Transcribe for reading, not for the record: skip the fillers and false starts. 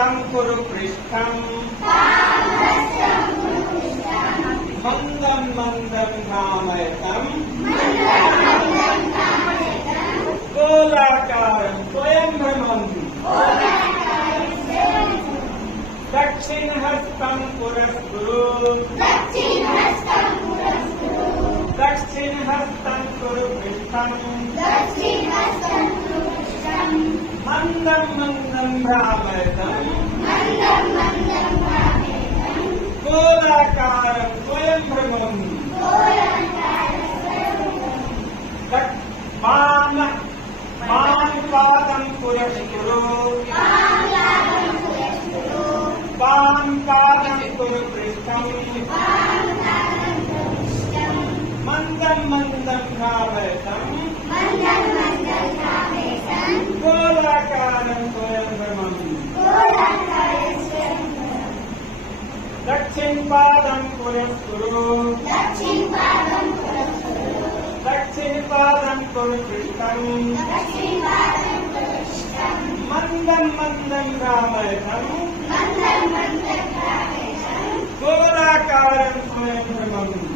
हस्तं कुरु पृष्ठं मन्दं मन्दं भ्रामयतं गोलाकारं स्वयं भ्रमम् दक्षिणहस्तं पुरस्कुरु दक्षिणहस्तं कुरु पृष्ठं मन्दं मन्दं भ्रामयतं गोलाकारं स्वयं भ्रमम् पादं पुरस्कुरु पादं कुरु पृष्ठं मन्दं मन्दं भ्रामयतं गोलाकारं स्वयं भ्रमम् दक्षिणपादं पुरस्कुरु दक्षिणपादं कुरु पृष्ठं मन्दं मन्दं भ्रामयतं गोलाकारं स्वयं भ्रमम्